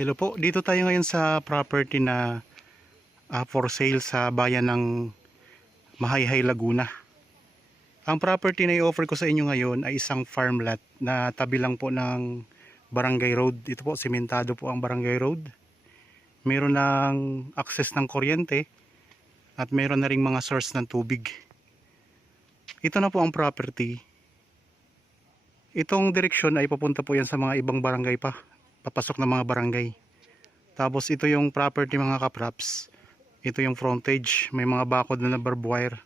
Hello po, dito tayo ngayon sa property na for sale sa bayan ng Mahayhay, Laguna. Ang property na i-offer ko sa inyo ngayon ay isang farm lot na tabi lang po ng Barangay Road. Ito po, simentado po ang Barangay Road. Meron ng access ng kuryente at meron na ring mga source ng tubig. Ito na po ang property. Itong direksyon ay papunta po yan sa mga ibang barangay pa. Papasok ng mga barangay. Tapos ito yung property mga kapraps. Ito yung frontage, may mga bakod na barbed wire.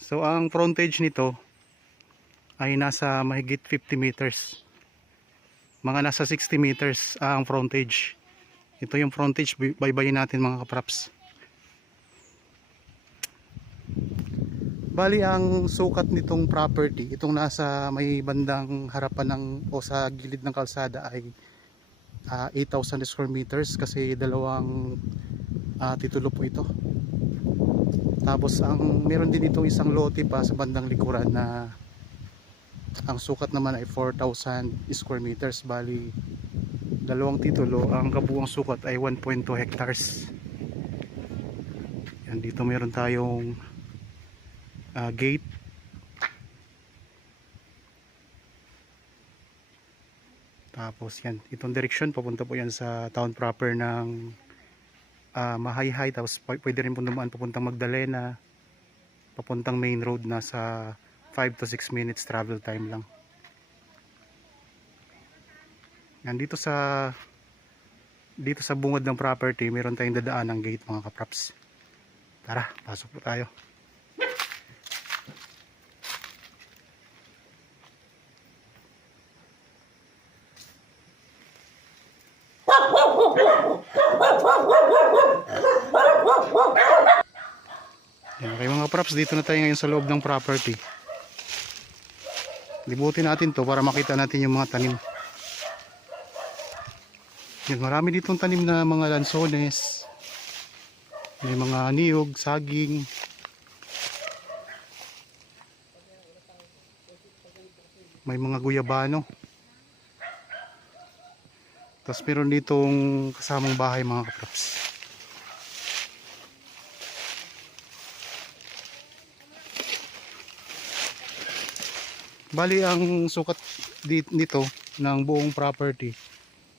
So ang frontage nito ay nasa mahigit 50 meters. Mga nasa 60 meters ang frontage. Ito yung frontage, baybayin natin mga kapraps. Bali ang sukat nitong property, itong nasa may bandang harapan ng o sa gilid ng kalsada ay 8,000 square meters kasi dalawang titulo po ito. Tapos meron din itong isang lote pa sa bandang likuran na ang sukat naman ay 4,000 square meters. Bali dalawang titulo, ang kabuuang sukat ay 1.2 hectares. Yan, dito meron tayong gate. Tapos yan, itong direksyon papunta po yan sa town proper ng Mahayhay. Tapos pwede rin po dumaan papuntang Magdalena, papuntang main road, nasa 5 to 6 minutes travel time lang. Yan, dito sa bungad ng property meron tayong dadaan ng gate mga kapraps. Tara, pasok po tayo. Yan, okay mga props, dito na tayo ngayon sa loob ng property. Libutin natin to para makita natin yung mga tanim. Yan, marami ditong tanim na mga lansones. May mga niyog, saging. May mga guyabano. Tapos meron ditong kasamang bahay mga kaprops. Bali ang sukat nito ng buong property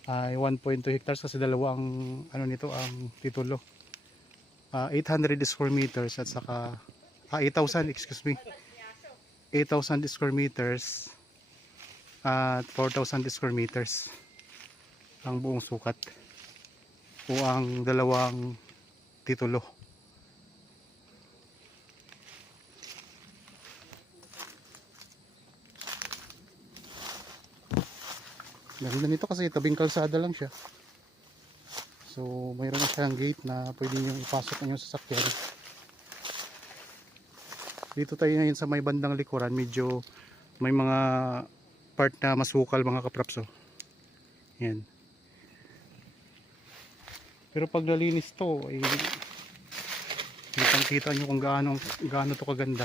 ay 1.2 hectares kasi dalawang nito ang titulo. 800 square meters at saka 8,000, excuse me. 8,000 square meters at 4,000 square meters ang buong sukat o ang dalawang titulo. Ganda nito kasi tabing kalsada lang siya. So mayroon na siyang gate na pwede nyo ipasok ang inyong sasakyan. Dito tayo ngayon sa may bandang likuran, medyo may mga part na masukal mga kapraps. Yan. Pero pag nalinis to, kita nyo kung gaano to kaganda.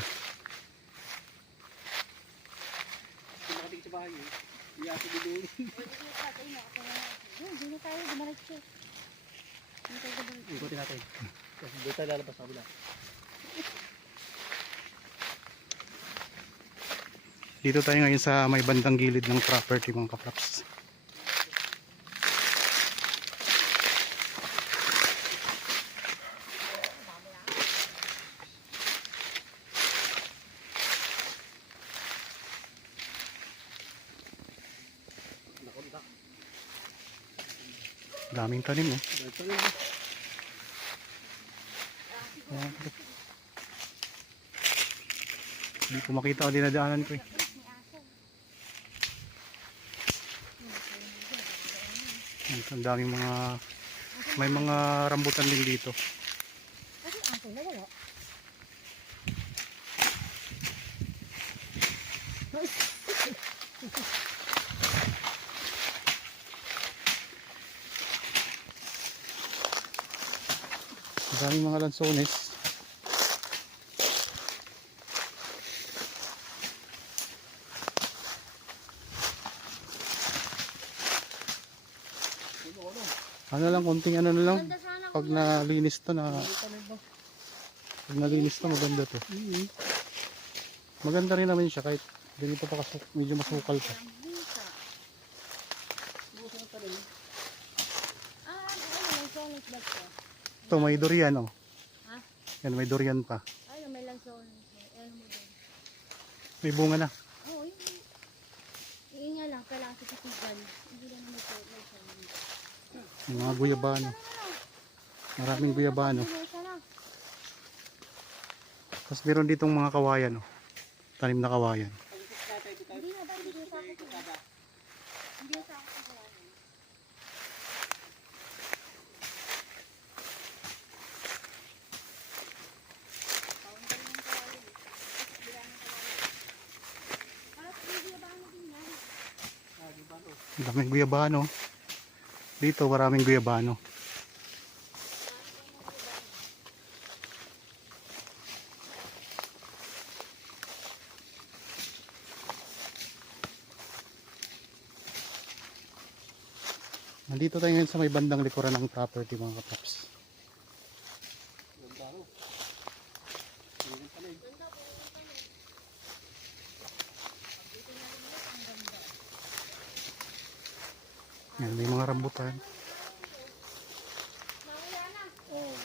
Ikutin natin. Kasi dito tayo lalabas sa kabila. Dito tayo ngayon sa may bandang gilid ng property mga kapraps. Daming tanim eh. Hindi ko makita ang dinadaanan ko eh. Ang daming may mga rambutan din dito. Ang daming mga lansones. Ano lang, konting ano na lang. Ganda sana Pag kuya. nalinis to na, pag nalinis to maganda to. Maganda rin naman siya kahit ganito pa kasuk, medyo masukal pa. Bisa. Ano, may sonis ba ito? Ito may durian oh. Ha? Yan may durian pa. Ay, may lansones. Ano mo din? May bunga na. Oo, yun. Yung nga lang, kailangan sa titigan. Hindi lang may sonis. Yung mga guyabano. Maraming guyabano. Tapos meron ditong mga kawayan oh. Tanim na kawayan. Hindi na, dahil dito sa ako. Hindi na sa ako. Ang daming guyabano. Dito maraming guyabano. Nandito tayo ngayon sa may bandang likuran ng property mga kapaps. Yan, may mga rambutan. Oo.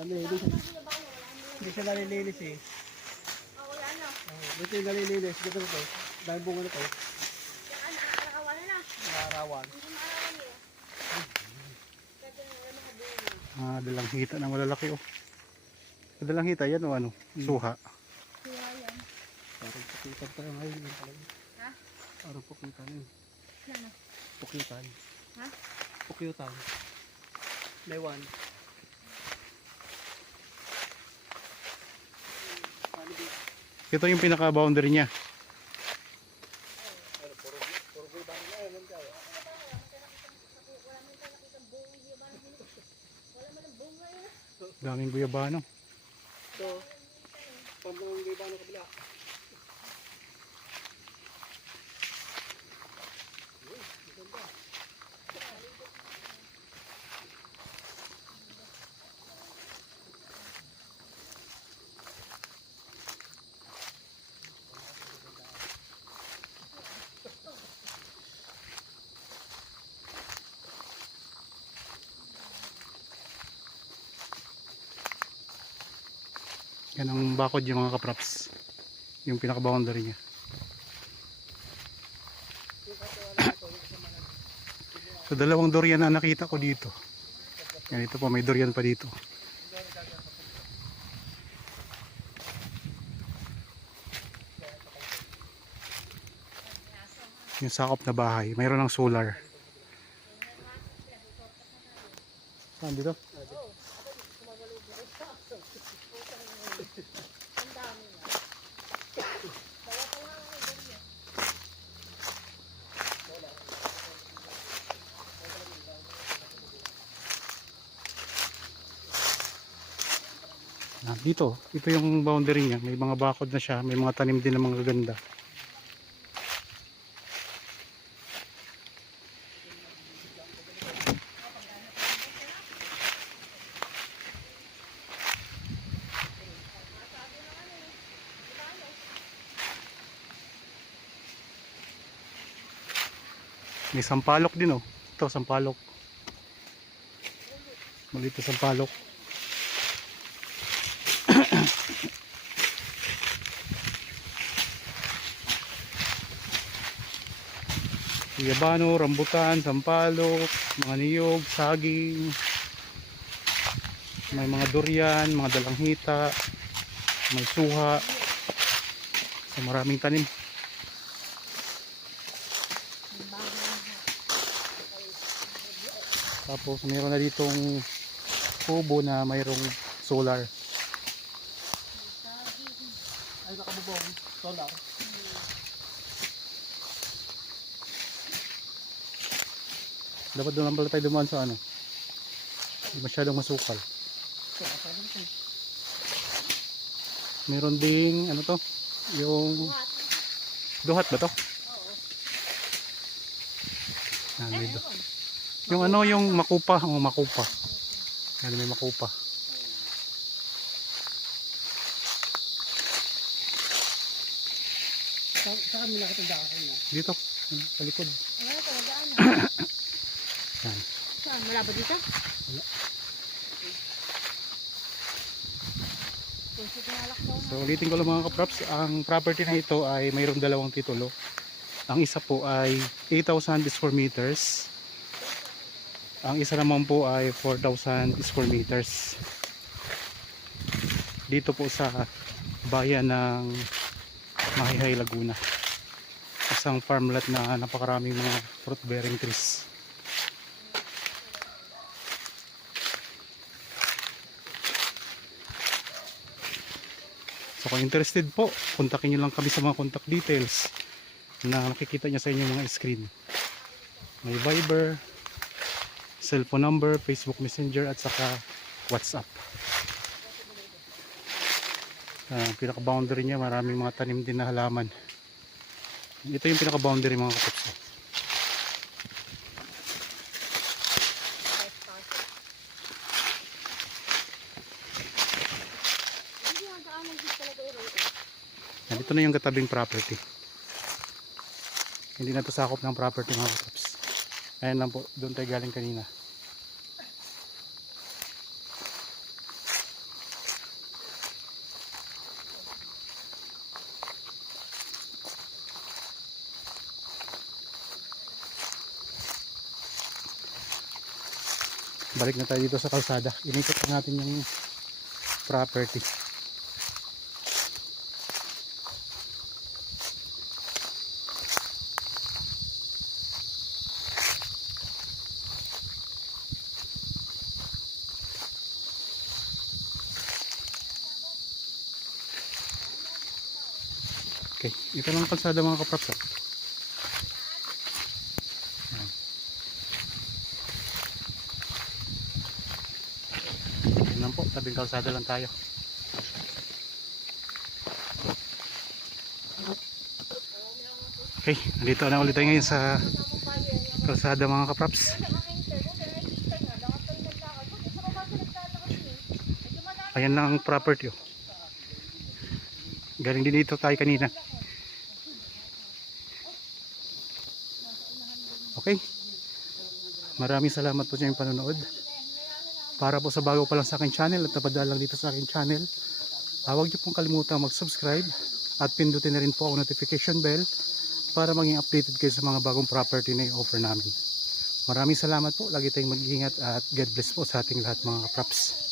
Ano eh, hindi siya nalilinis eh. Wala na. Dito yung nalilinis. Dito na to. Dahil bunga na to. Nakakawan na. Nakarawan. Hindi maarawan eh. Kasi wala makabunga. Dalang hita na malalaki oh. Dalang hita yan o ano? Suha. Kaya yan. Parang pukitan tayo ngayon. Ha? Parang pukitan yun. Ano? Pukitan. Ha? Pukitan. May one. Ito yung pinaka-boundary niya. Daming guyabano. So, pambangang iba ng kabila. Yan ang bakod yung mga kapraps. Yung pinaka-boundary niya. So dalawang durian na nakita ko dito. Yan ito po, may durian pa dito. Yung sakop na bahay, mayroon ng solar. Saan dito? Dito, ito yung boundary niya. May mga bakod na siya, may mga tanim din ng mga ganda. May sampalok din oh. Ito sampalok. Malito sampalok. Guyabano, rambutan, sampalok, mga niyog, saging. May mga durian, mga dalanghita, may suha. So maraming tanim. Tapos mayroon na ditong kubo na mayroong solar. Ay, nakabubong. Solar. Dapat doon lang pala tayo dumaan sa ano. Hindi masyadong masukal. Meron ding ano to, yung Duhat ba to? Oo. Yan, may Ewan. yung ano, yung makupa. Oh, makupa. Yan, may makupa. Saan mo nakita ang daka kanina? Dito, sa likod. Wala to, daan na. Yan. Saan? Malabo dito? Wala. Kung sinalak daw So ulitin ko lang mga kaprops, ang property na ito ay mayroong dalawang titulo. Ang isa po ay 8,000 square meters. Ang isa naman po ay 4,000 square meters. Dito po sa bayan ng Mahihay, Laguna. Isang farmland na napakaraming mga fruit bearing trees. So kung interested po, kontakin nyo lang kami sa mga contact details na makikita nyo sa inyong mga screen. May Viber, cellphone number, Facebook Messenger at saka WhatsApp. Ang pinaka-boundary niya, maraming mga tanim din na halaman. Ito yung pinaka-boundary mga kapuso. Hindi ang daanan dito talaga iro. Dito na yung katabing property. Hindi na to sakop ng property mga kapuso. Ayan lang po, doon tayo galing kanina. Balik na tayo dito sa kalsada. Inikot natin yung property. Okay, ito lang ang kalsada mga kaprops. Yan lang po, tabing kalsada lang tayo. Okay, nandito na ulit tayo ngayon sa kalsada mga kaprops. Ayan lang ang property. Oh. Galing din dito tayo kanina. Okay. Maraming salamat po sa inyong panonood. Para po sa bago pa lang sa aking channel at napadala lang dito sa aking channel, huwag niyo pong kalimutan mag-subscribe at pindutin na rin po ang notification bell para maging updated kayo sa mga bagong property na i-offer namin. Maraming salamat po. Lagi tayong mag-iingat at God bless po sa ating lahat mga kaprops.